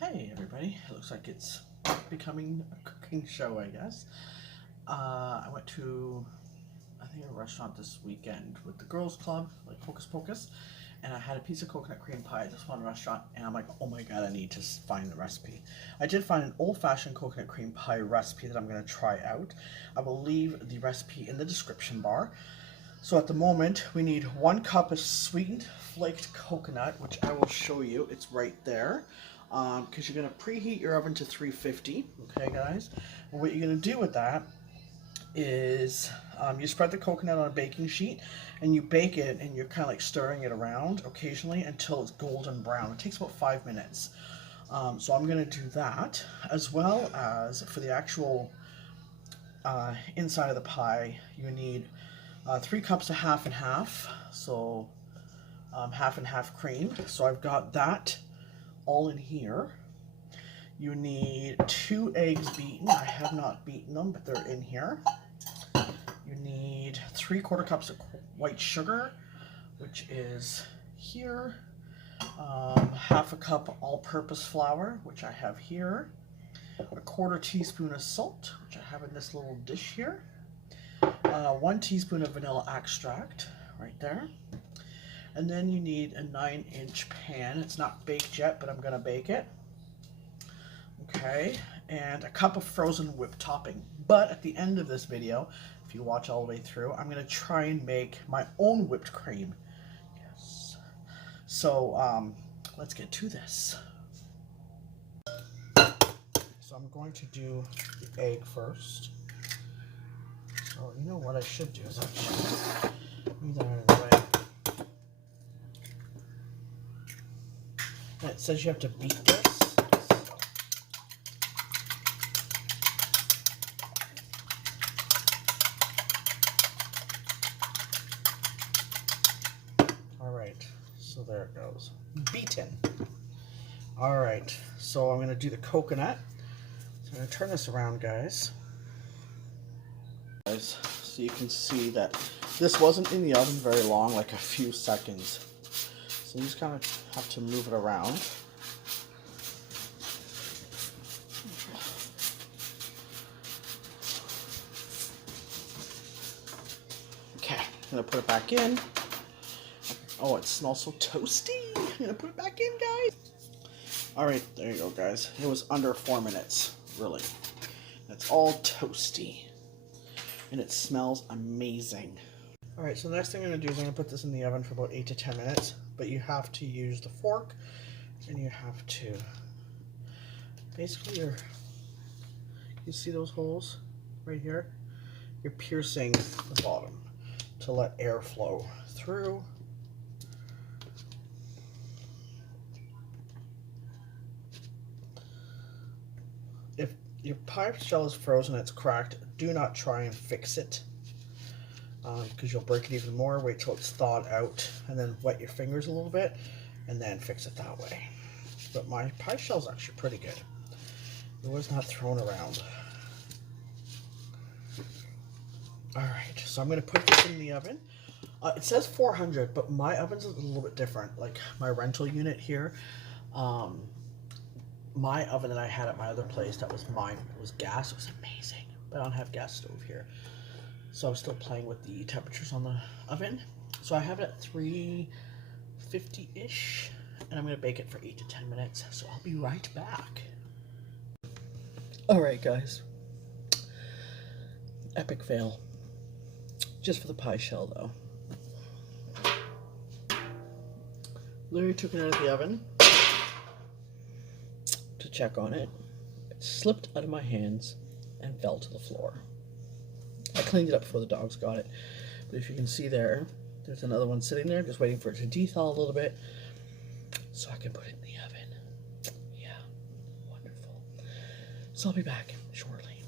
Hey everybody, it looks like it's becoming a cooking show, I guess. I went to, I think, a restaurant this weekend with the girls club, like Hocus Pocus, and I had a piece of coconut cream pie at this one restaurant, and I'm like, oh my god, I need to find the recipe. I did find an old-fashioned coconut cream pie recipe that I'm going to try out. I will leave the recipe in the description bar. So at the moment, we need 1 cup of sweetened flaked coconut, which I will show you. It's right there. Because you're going to preheat your oven to 350, okay guys? And what you're going to do with that is you spread the coconut on a baking sheet and you bake it, and you're kind of like stirring it around occasionally until it's golden brown. It takes about 5 minutes. So I'm going to do that, as well as for the actual inside of the pie, you need 3 cups of half and half, so half and half cream. So I've got that all in here. You need 2 eggs beaten. I have not beaten them, but they're in here. You need 3/4 cups of white sugar, which is here. Half a cup all-purpose flour, which I have here. 1/4 teaspoon of salt, which I have in this little dish here. 1 teaspoon of vanilla extract, right there. And then you need a 9-inch pan. It's not baked yet, but I'm going to bake it. Okay, and a cup of frozen whipped topping. But at the end of this video, if you watch all the way through, I'm going to try and make my own whipped cream. Yes. So let's get to this. So I'm going to do the egg first. So you know what I should do is actually move that out of the way. And it says you have to beat this. Alright, so there it goes. Beaten. Alright, so I'm going to do the coconut. So I'm going to turn this around, guys. So you can see that this wasn't in the oven very long, like a few seconds. So you just kind of have to move it around. Okay, I'm going to put it back in. Oh, it smells so toasty. I'm going to put it back in, guys. Alright, there you go, guys. It was under 4 minutes, really. It's all toasty. And it smells amazing. Alright, so the next thing I'm going to do is I'm going to put this in the oven for about 8 to 10 minutes. But you have to use the fork, and you have to, basically you see those holes right here? You're piercing the bottom to let air flow through. If your pie shell is frozen, it's cracked, do not try and fix it. Because you'll break it even more. Wait till it's thawed out and then wet your fingers a little bit and then fix it that way. But my pie shell is actually pretty good. It was not thrown around. Alright, so I'm going to put this in the oven. It says 400, but my oven's a little bit different. Like my rental unit here, my oven that I had at my other place, that was mine, it was gas. It was amazing, but I don't have gas stove here. So I'm still playing with the temperatures on the oven. So I have it at 350-ish, and I'm going to bake it for 8 to 10 minutes. So I'll be right back. Alright guys. Epic fail. Just for the pie shell though. Literally took it out of the oven to check on it. It slipped out of my hands and fell to the floor. I cleaned it up before the dogs got it, but if you can see there, there's another one sitting there, just waiting for it to de-thaw a little bit so I can put it in the oven. Yeah, wonderful. So I'll be back shortly.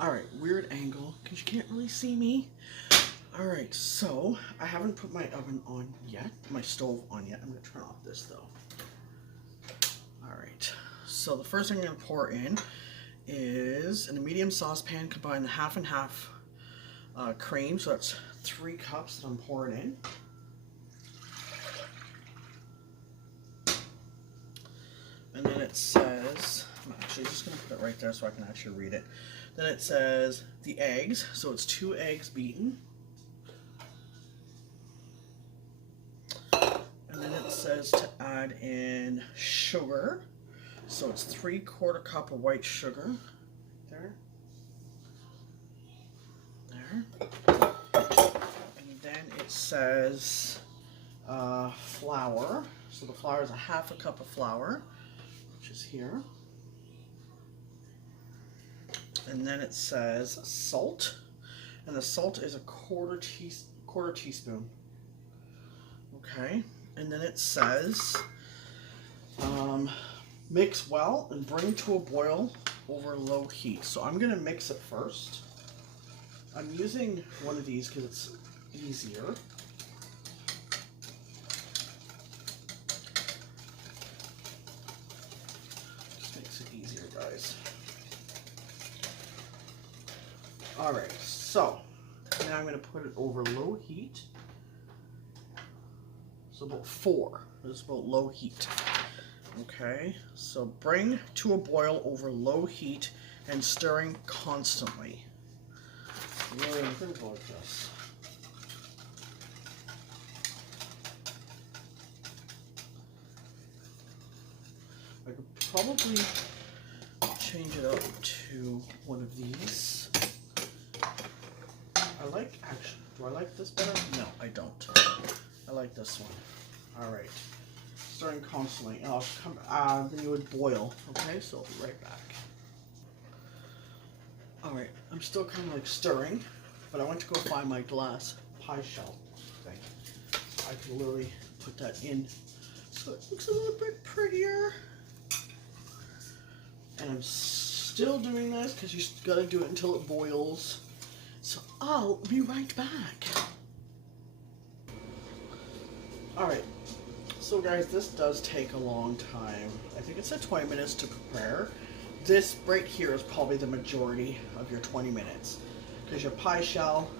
Alright, weird angle, because you can't really see me. Alright, so I haven't put my oven on yet, my stove on yet. I'm going to turn off this though. Alright, so the first thing I'm going to pour in is, in a medium saucepan, combine the half and half cream, so that's 3 cups that I'm pouring in. it says, I'm actually just going to put it right there so I can actually read it. Then it says the eggs, so it's 2 eggs beaten. And then it says to add in sugar, so it's 3/4 cup of white sugar. There. And then it says flour, so the flour is a 1/2 cup of flour, which is here. And then it says salt, and the salt is a quarter teaspoon. Okay, and then it says mix well and bring to a boil over low heat. So I'm gonna mix it first. I'm using one of these because it's easier. Just makes it easier, guys. Alright, so now I'm going to put it over low heat. So about 4. This is about low heat. Okay, so bring to a boil over low heat and stirring constantly. Really think about this. I could probably change it up to one of these. Actually, do I like this better? No, I don't. I like this one. Alright. Stirring constantly. And I'll come, then you would boil. Okay, so I'll be right back. Alright, I'm still kind of like stirring, but I went to go find my glass pie shell thing. I can literally put that in so it looks a little bit prettier. And I'm still doing this because you gotta do it until it boils. So I'll be right back. Alright, so guys, this does take a long time. I think it said 20 minutes to prepare. This right here is probably the majority of your 20 minutes. Because your pie shell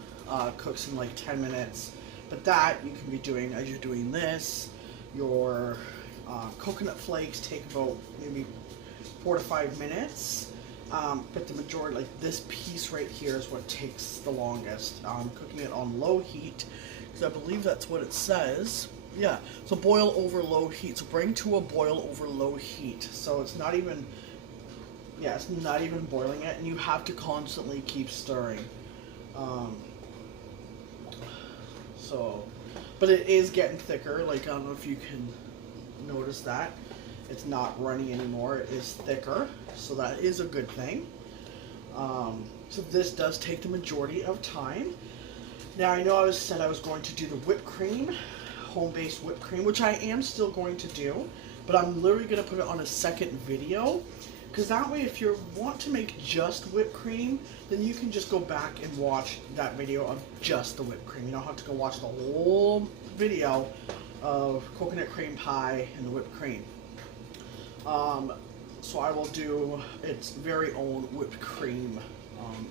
cooks in like 10 minutes. But that you can be doing as you're doing this. Your coconut flakes take about maybe 4 to 5 minutes. But the majority, like this piece right here, is what takes the longest. Cooking it on low heat, because I believe that's what it says. Yeah, so boil over low heat. So bring to a boil over low heat. So it's not even, yeah, it's not even boiling it, and you have to constantly keep stirring. But it is getting thicker. Like, I don't know if you can notice that. It's not runny anymore, it is thicker, so that is a good thing. So this does take the majority of time. Now I know I said I was going to do the whipped cream, home-based whipped cream, which I am still going to do, but I'm literally going to put it on a second video, because that way if you want to make just whipped cream, then you can just go back and watch that video of just the whipped cream. You don't have to go watch the whole video of coconut cream pie and the whipped cream. So I will do its very own whipped cream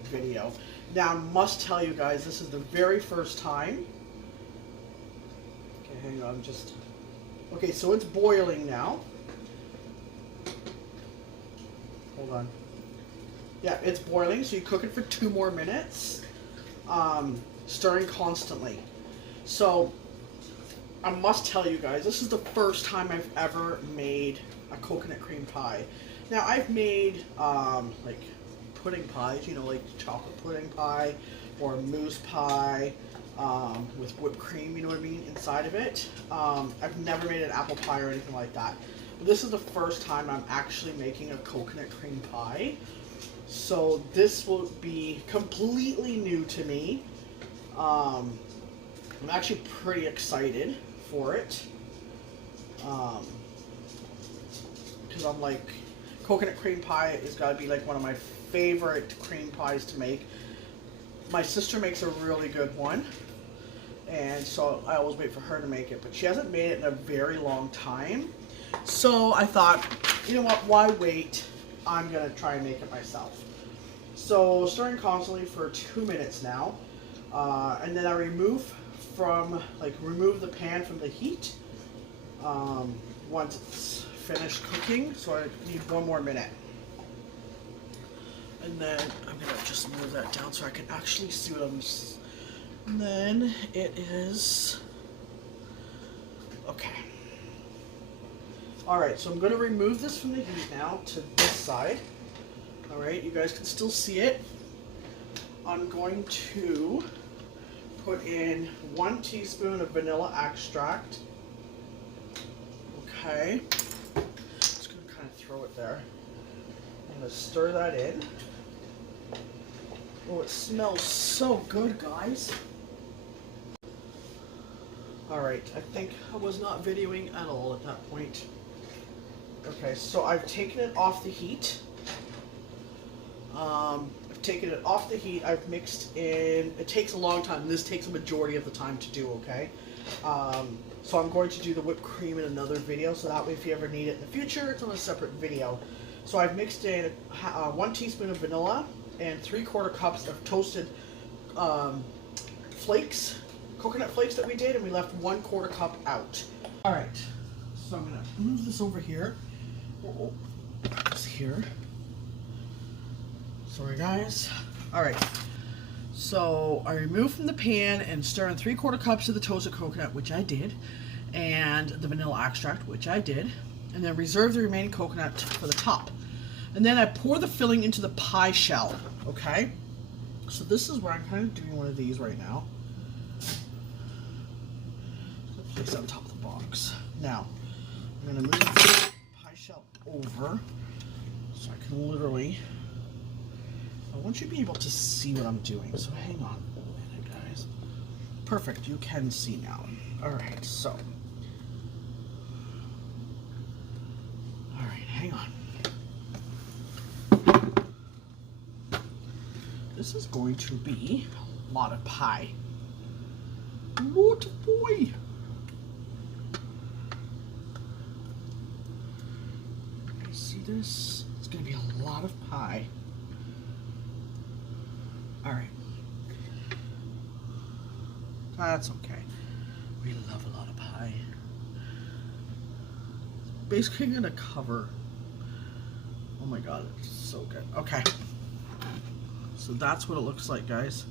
video. Now I must tell you guys, this is the very first time. Okay, hang on, okay, so it's boiling now. Hold on. Yeah, it's boiling, so you cook it for 2 more minutes, stirring constantly. So I must tell you guys, this is the first time I've ever made a coconut cream pie. Now I've made like pudding pies, you know, like chocolate pudding pie or mousse pie with whipped cream, you know what I mean, inside of it. I've never made an apple pie or anything like that. But this is the first time I'm actually making a coconut cream pie. So this will be completely new to me. I'm actually pretty excited for it. Because I'm like, coconut cream pie has got to be like one of my favorite cream pies to make. My sister makes a really good one, and so I always wait for her to make it, but she hasn't made it in a very long time. So I thought, you know what, why wait? I'm going to try and make it myself. So stirring constantly for 2 minutes now, and then I remove the pan from the heat once it's finished cooking, so I need one more minute. And then I'm gonna just move that down so I can actually see what I'm. And then it is okay. All right, so I'm gonna remove this from the heat now to this side. All right, you guys can still see it. I'm going to put in 1 teaspoon of vanilla extract. Okay, just gonna kind of throw it there. I'm gonna stir that in. Oh, it smells so good, guys. All right, I think I was not videoing at all at that point. Okay, so I've taken it off the heat. I've taken it off the heat. I've mixed in. It takes a long time. This takes a majority of the time to do, okay? So I'm going to do the whipped cream in another video, so that way if you ever need it in the future, it's on a separate video. So I've mixed in 1 teaspoon of vanilla and 3/4 cups of toasted flakes, coconut flakes that we did, and we left 1/4 cup out. All right, so I'm gonna move this over here. It's here. Sorry, guys. All right. So I remove from the pan and stir in 3/4 cups of the toasted coconut, which I did, and the vanilla extract, which I did, and then reserve the remaining coconut for the top. And then I pour the filling into the pie shell, okay? So this is where I'm kind of doing one of these right now. Place it on top of the box. Now, I'm going to move the pie shell over so I can literally... I want you to be able to see what I'm doing, so hang on a minute, guys. Perfect, you can see now. Alright, so. Alright, hang on. This is going to be a lot of pie. What boy! You see this? It's going to be a lot of pie. Alright. That's okay. We love a lot of pie. It's basically going to cover. Oh my god, it's so good. Okay. So that's what it looks like, guys.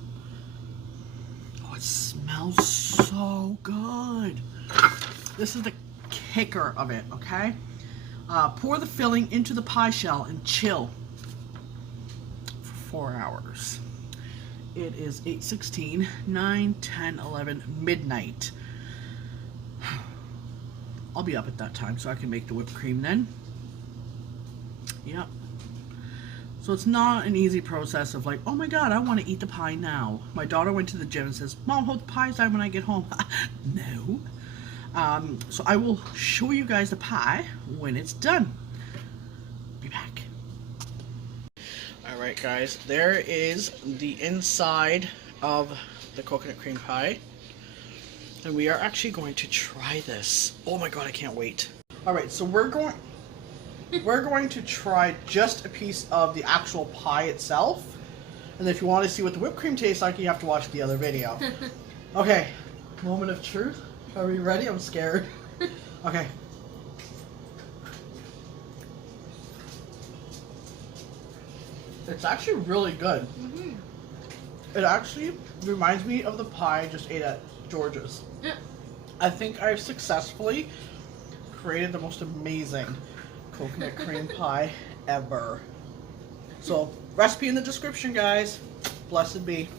Oh, it smells so good. This is the kicker of it, okay? Pour the filling into the pie shell and chill for 4 hours. It is 8:16, 9, 10, 11, midnight. I'll be up at that time so I can make the whipped cream then. Yep. So it's not an easy process of like, oh my god, I want to eat the pie now. My daughter went to the gym and says, Mom, hope the pie's done when I get home. No. So I will show you guys the pie when it's done. Be back. Alright guys, there is the inside of the coconut cream pie. And we are actually going to try this. Oh my god, I can't wait. Alright, so we're going to try just a piece of the actual pie itself. And if you want to see what the whipped cream tastes like, you have to watch the other video. Okay, moment of truth. Are we ready? I'm scared. Okay. It's actually really good. Mm-hmm. It actually reminds me of the pie I just ate at George's. Yeah. I think I've successfully created the most amazing coconut cream pie ever. So, recipe in the description, guys. Blessed be.